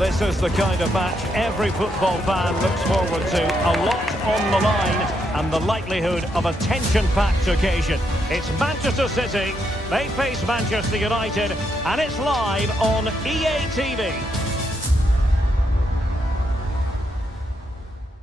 This is the kind of match every football fan looks forward to. A lot on the line and the likelihood of a tension-packed occasion. It's Manchester City, they face Manchester United, and it's live on EA TV.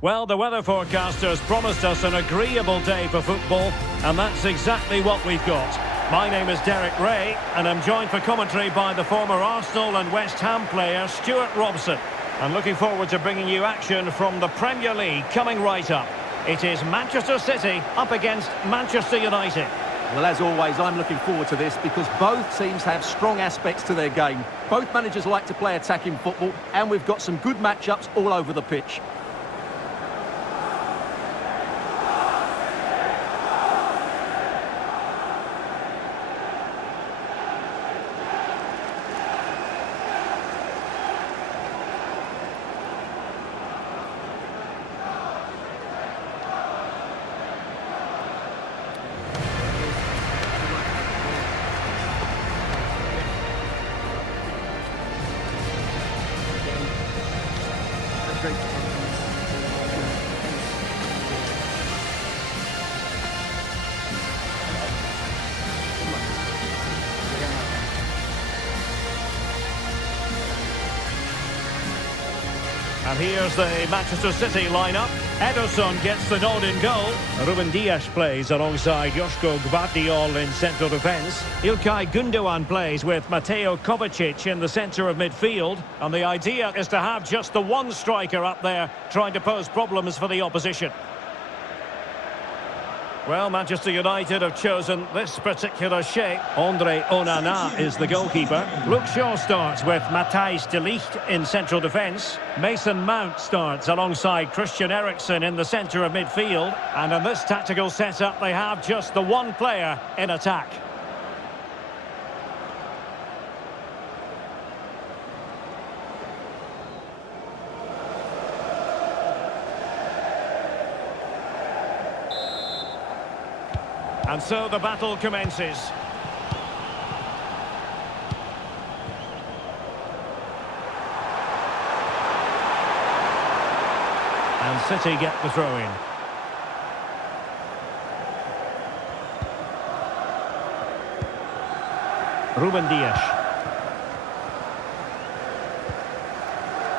Well, the weather forecasters promised us an agreeable day for football, and that's exactly what we've got. My name is Derek Ray, and I'm joined for commentary by the former Arsenal and West Ham player Stuart Robson. I'm looking forward to bringing you action from the Premier League coming right up. It is Manchester City up against Manchester United. Well, as always, I'm looking forward to this because both teams have strong aspects to their game. Both managers like to play attacking football, and we've got some good matchups all over the pitch. And here's the Manchester City lineup. Ederson gets the nod in goal. Ruben Dias plays alongside Joško Gvardiol in central defence. İlkay Gündoğan plays with Mateo Kovacic in the centre of midfield. And the idea is to have just the one striker up there trying to pose problems for the opposition. Well, Manchester United have chosen this particular shape. Andre Onana is the goalkeeper. Luke Shaw starts with Matthijs de Ligt in central defence. Mason Mount starts alongside Christian Eriksen in the centre of midfield. And in this tactical setup, they have just the one player in attack. And so the battle commences. And City get the throw-in. Ruben Dias.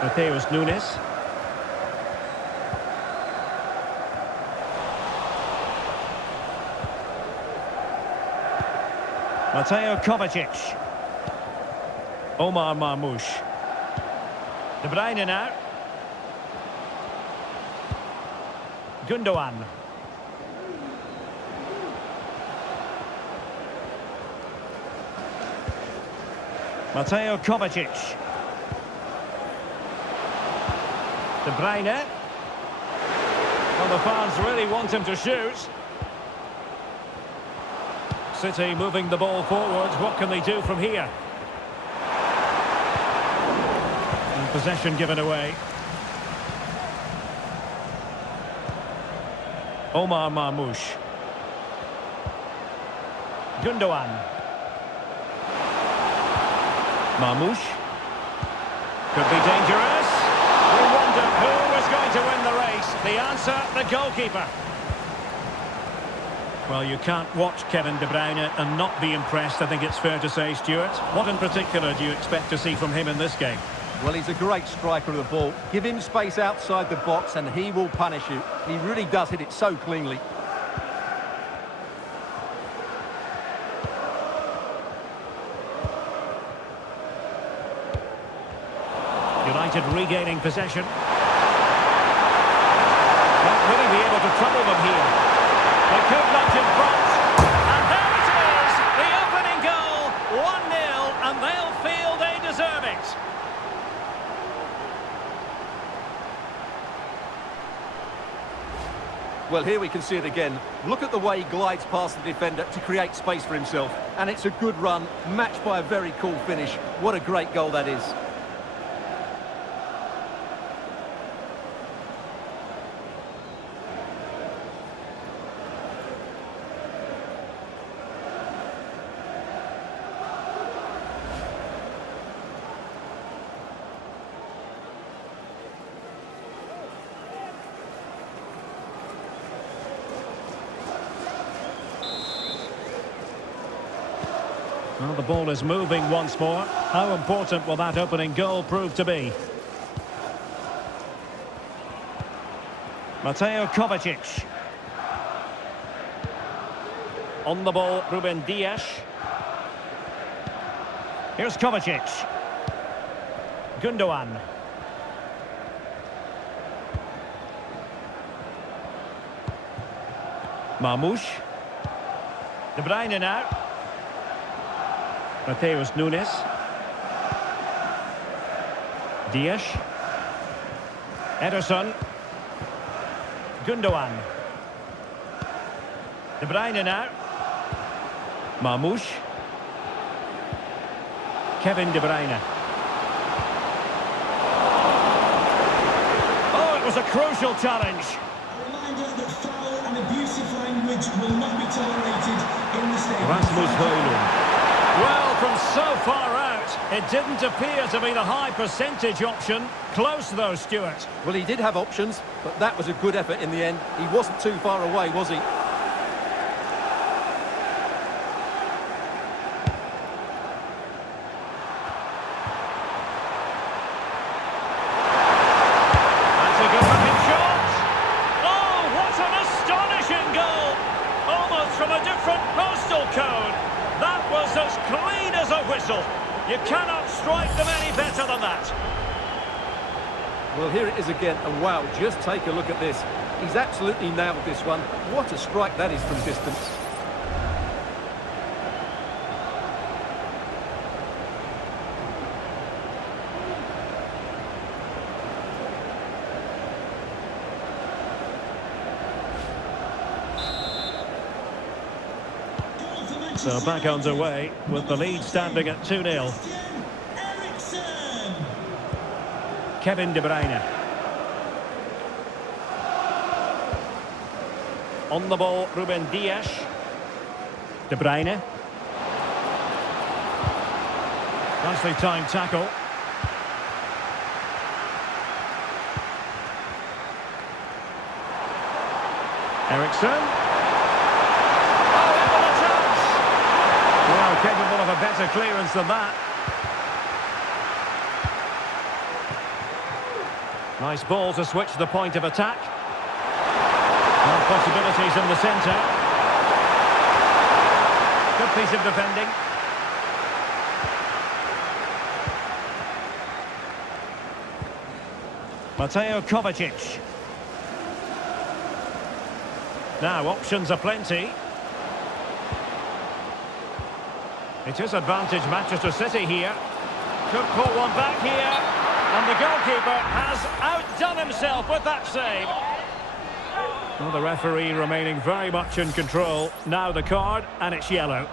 Mateus Nunes. Mateo Kovacic. Omar Marmoush. De Bruyne now. Gündoğan. Mateo Kovacic. De Bruyne. Well, the fans really want him to shoot. City moving the ball forward. What can they do from here? And possession given away. Omar Marmoush. Gündoğan. Marmoush. Could be dangerous. We wonder who was going to win the race. The answer, the goalkeeper. Well, you can't watch Kevin De Bruyne and not be impressed, I think it's fair to say, Stuart. What in particular do you expect to see from him in this game? Well, he's a great striker of the ball. Give him space outside the box and he will punish you. He really does hit it so cleanly. United regaining possession. Won't really be able to trouble them here. They could nudge in front, and there it is, the opening goal, 1-0, and they'll feel they deserve it. Well, here we can see it again. Look at the way he glides past the defender to create space for himself. And it's a good run, matched by a very cool finish. What a great goal that is. Well, the ball is moving once more. How important will that opening goal prove to be? Mateo Kovacic. On the ball, Ruben Dias. Here's Kovacic. Gundogan. Marmoush. De Bruyne now. Mateus Nunes. Dias. Ederson. Gundogan. De Bruyne now. Marmoush. Kevin De Bruyne. Oh, it was a crucial challenge. A reminder that foul and abusive language will not be tolerated in the stadium. Rasmus Højlund. Well, from so far out, it didn't appear to be the high percentage option. Close though, Stuart. Well, he did have options, but that was a good effort in the end. He wasn't too far away, was he? That's a good-looking shot. Oh, what an astonishing goal! Almost from a different postal code. That was as clean as a whistle. You cannot strike them any better than that. Well, here it is again, and wow, just take a look at this. He's absolutely nailed this one. What a strike that is from distance. So back underway with the lead standing at 2-0. Kevin De Bruyne. On the ball, Ruben Dias. De Bruyne. Nicely timed tackle. Ericsson. Well, capable of a better clearance than that. Nice ball to switch the point of attack. Well, possibilities in the centre. Good piece of defending. Mateo Kovacic. Now, options are plenty. It is advantage Manchester City here. Could pull one back here. And the goalkeeper has outdone himself with that save. Well, the referee remaining very much in control. Now the card, and it's yellow.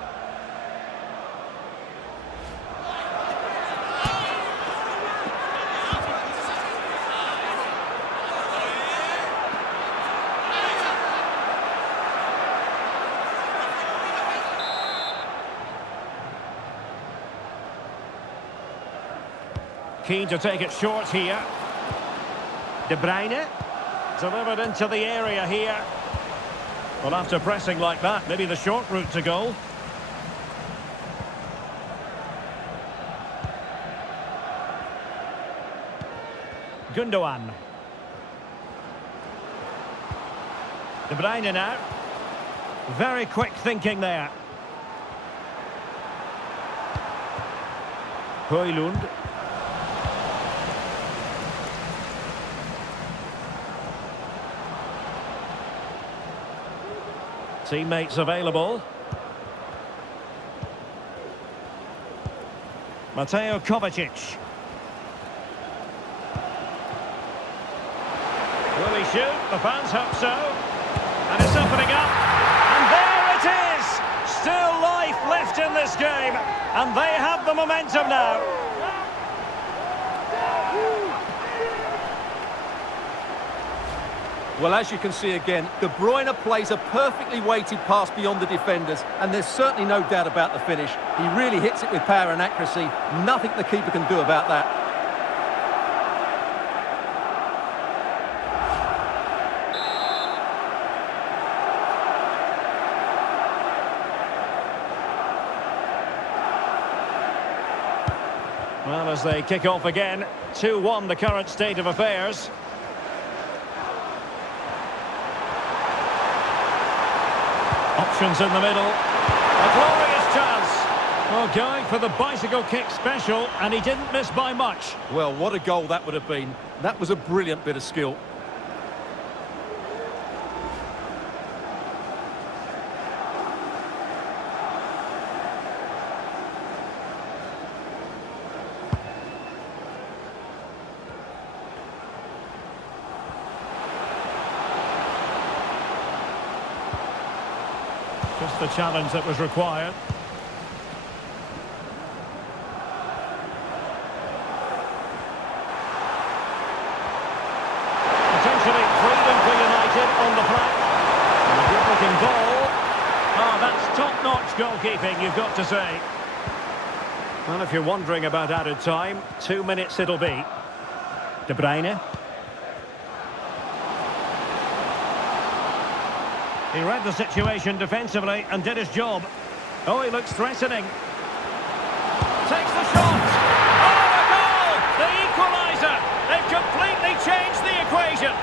Keen to take it short here. De Bruyne. Delivered into the area here. Well, after pressing like that, maybe the short route to goal. Gundogan. De Bruyne now. Very quick thinking there. Højlund. Teammates available. Mateo Kovacic. Will he shoot? The fans hope so. And it's opening up. And there it is! Still life left in this game. And they have the momentum now. Well, as you can see again, De Bruyne plays a perfectly weighted pass beyond the defenders, and there's certainly no doubt about the finish. He really hits it with power and accuracy. Nothing the keeper can do about that. Well, as they kick off again, 2-1 the current state of affairs. Options in the middle. A glorious chance. Well, going for the bicycle kick special, and he didn't miss by much. Well, what a goal that would have been. That was a brilliant bit of skill. Just the challenge that was required. Potentially freedom for United on the flank. And a good-looking ball. Ah, that's top-notch goalkeeping, you've got to say. Well, if you're wondering about added time, 2 minutes it'll be. De Bruyne. He read the situation defensively and did his job. Oh, he looks threatening. Takes the shot. Oh, the goal! The equaliser! They've completely changed the equation.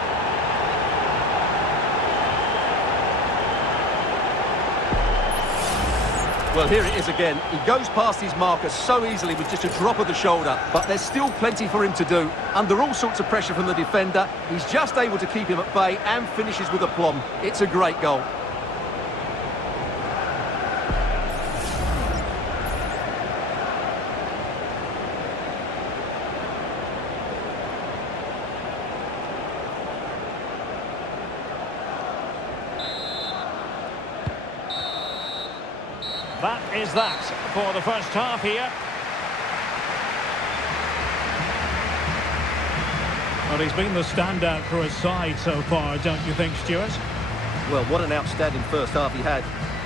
Well, here it is again. He goes past his marker so easily with just a drop of the shoulder, but there's still plenty for him to do. Under all sorts of pressure from the defender, he's just able to keep him at bay and finishes with aplomb. It's a great goal. That is that for the first half here. Well, he's been the standout for his side so far, don't you think, Stuart? Well, what an outstanding first half he had.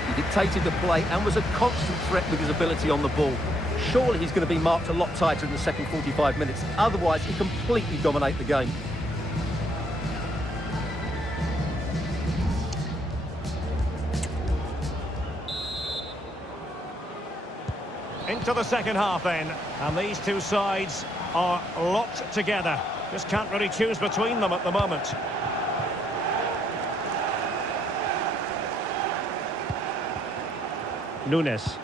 He dictated the play and was a constant threat with his ability on the ball. Surely he's going to be marked a lot tighter in the second 45 minutes. Otherwise, he completely dominate the game. Into the second half then, and these two sides are locked together. Just can't really choose between them at the moment. Nunes.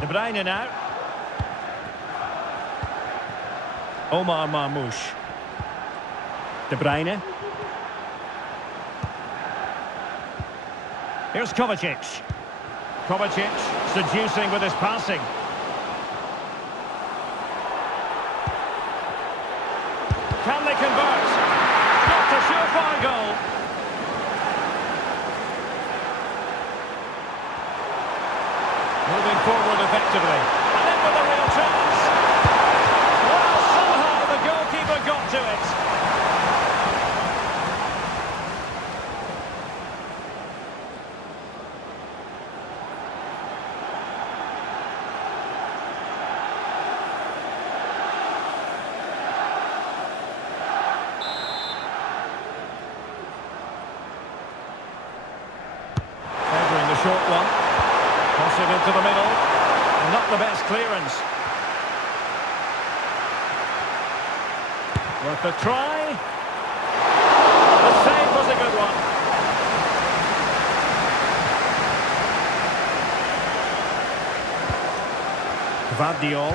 De Bruyne now. Omar Marmoush. De Bruyne. Here's Kovacic. Kovacic seducing with his passing. Can they convert? Not a surefire goal. Moving forward effectively. And in with a real chance. Well, somehow the goalkeeper got to it. Short one, toss it into the middle, not the best clearance. Worth a try. The save was a good one. Gvardiol.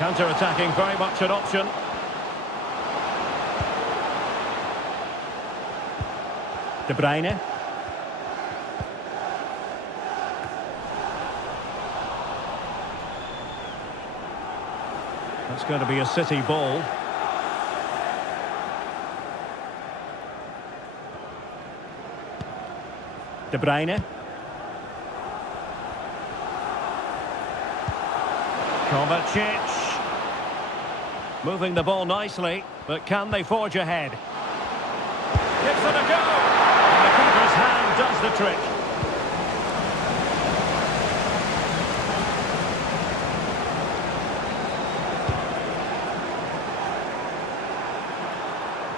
Counter-attacking, very much an option. De Bruyne. That's going to be a City ball. De Bruyne. Kovacic. Moving the ball nicely, but can they forge ahead? Gives it a go. The keeper's hand does the trick.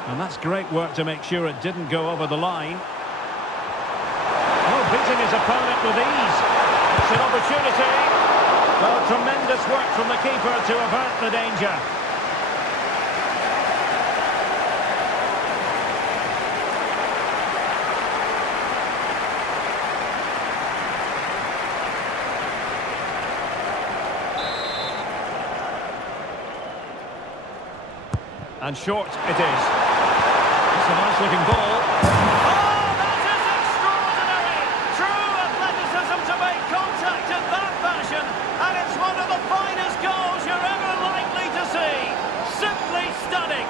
And that's great work to make sure it didn't go over the line. beating his opponent with ease. It's an opportunity. Well, tremendous work from the keeper to avert the danger. And short it is. It's a nice looking ball. Oh, that is extraordinary! True athleticism to make contact in that fashion. And it's one of the finest goals you're ever likely to see. Simply stunning.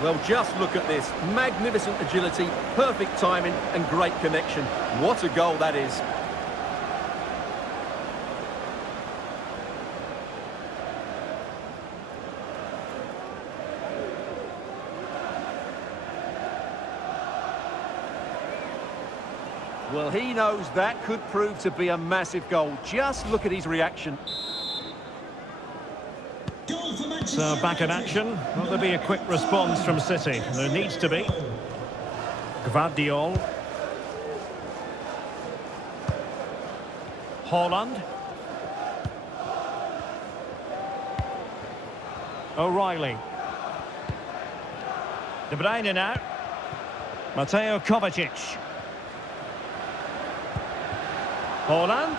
Well, just look at this. Magnificent agility, perfect timing and great connection. What a goal that is. Well, he knows that could prove to be a massive goal. Just look at his reaction. So back in action. Will there be a quick response from City? There needs to be. Gvardiol. Haaland. O'Reilly. De Bruyne now. Mateo Kovacic. Haaland.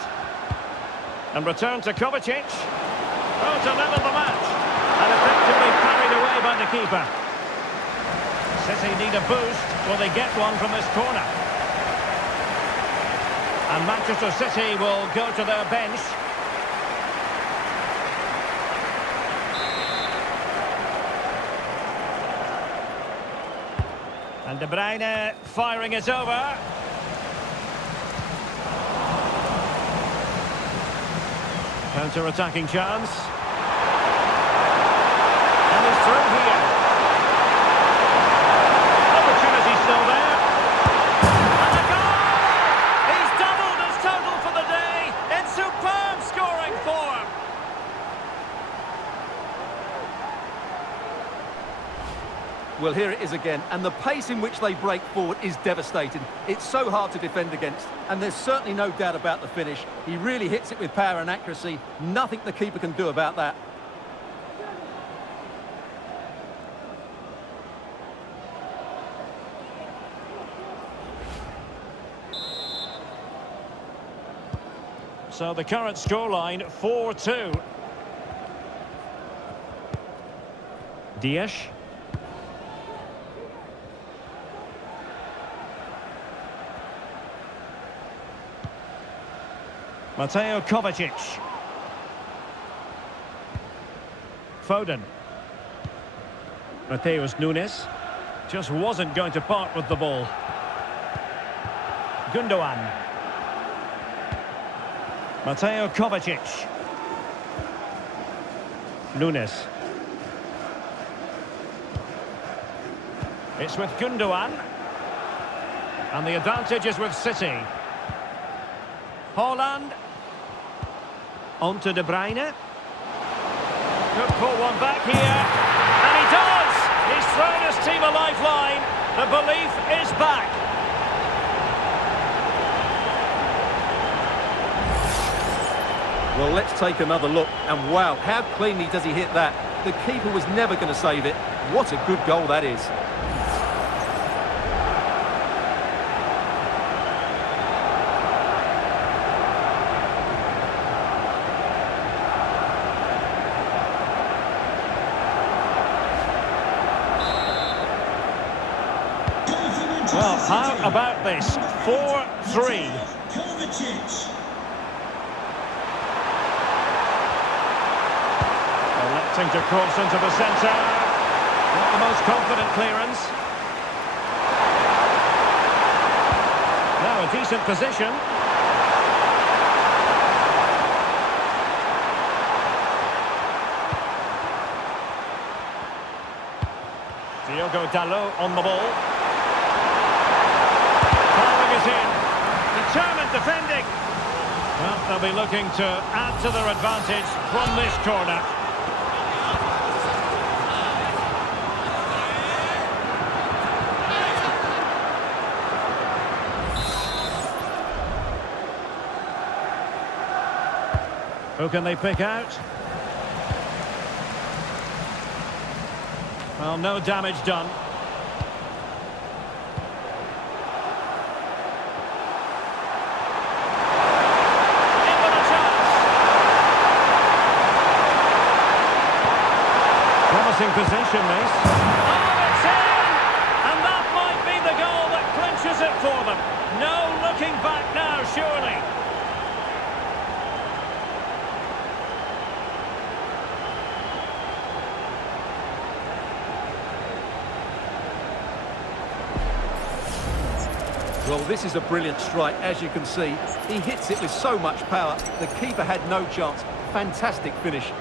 And return to Kovacic. Oh, to level the match. And effectively carried away by the keeper. City need a boost. Will they get one from this corner? And Manchester City will go to their bench. And De Bruyne firing it over. Counter-attacking chance. And he's through here. Opportunity still there. And a goal! He's doubled his total for the day in superb scoring form. Well, here it is again, and the pace in which they break forward is devastating. It's so hard to defend against, and there's certainly no doubt about the finish. He really hits it with power and accuracy. Nothing the keeper can do about that. So the current scoreline, 4-2. Dias. Mateo Kovacic. Foden. Mateus Nunes just wasn't going to part with the ball. Gundogan. Mateo Kovacic. Nunes. It's with Gundogan. And the advantage is with City. Haaland. On to De Bruyne. Could pull one back here. And he does! He's thrown his team a lifeline. The belief is back. Well, let's take another look. And wow, how cleanly does he hit that? The keeper was never going to save it. What a good goal that is. Well, how about this? 4-3. Electing to cross into the centre. Not the most confident clearance. Now a decent position. Diogo Dalot on the ball. Determined defending. Well, they'll be looking to add to their advantage from this corner. Who can they pick out? Well, no damage done. Promising possession, this. Oh, it's in! And that might be the goal that clinches it for them. No looking back now, surely. Well, this is a brilliant strike, as you can see. He hits it with so much power. The keeper had no chance. Fantastic finish.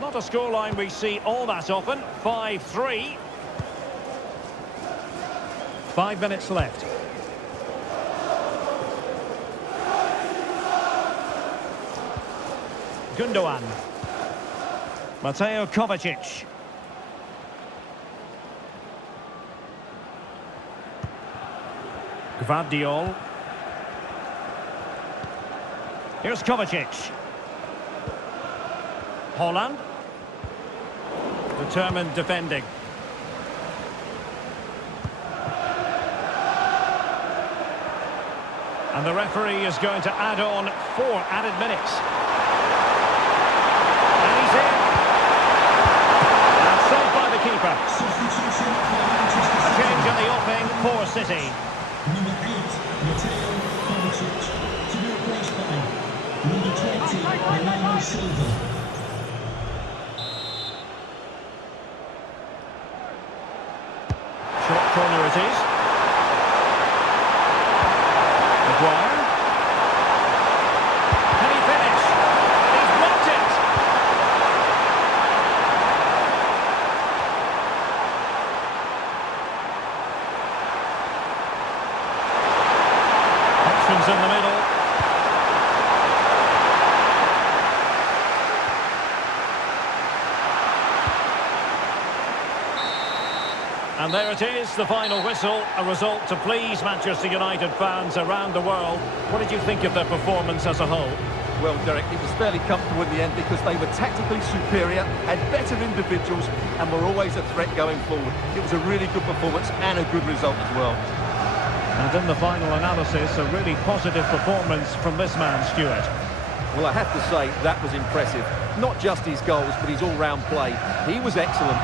Not a scoreline we see all that often. 5-3. 5 minutes left. Gundogan. Mateo Kovacic. Gvardiol. Here's Kovacic. Holland. Determined defending. And the referee is going to add on 4 added minutes. And he's in. And saved by the keeper. A change in the offing for City. Number 8, Mateo Kovacic, to be replaced by number 20, Bernardo Silva. Short corner it is. Maguire. Can he finish? He's blocked it! Options in the middle. And there it is, the final whistle, a result to please Manchester United fans around the world. What did you think of their performance as a whole? Well, Derek, it was fairly comfortable in the end because they were tactically superior, had better individuals, and were always a threat going forward. It was a really good performance and a good result as well. And in the final analysis, a really positive performance from this man, Stuart. Well, I have to say, that was impressive. Not just his goals, but his all-round play. He was excellent.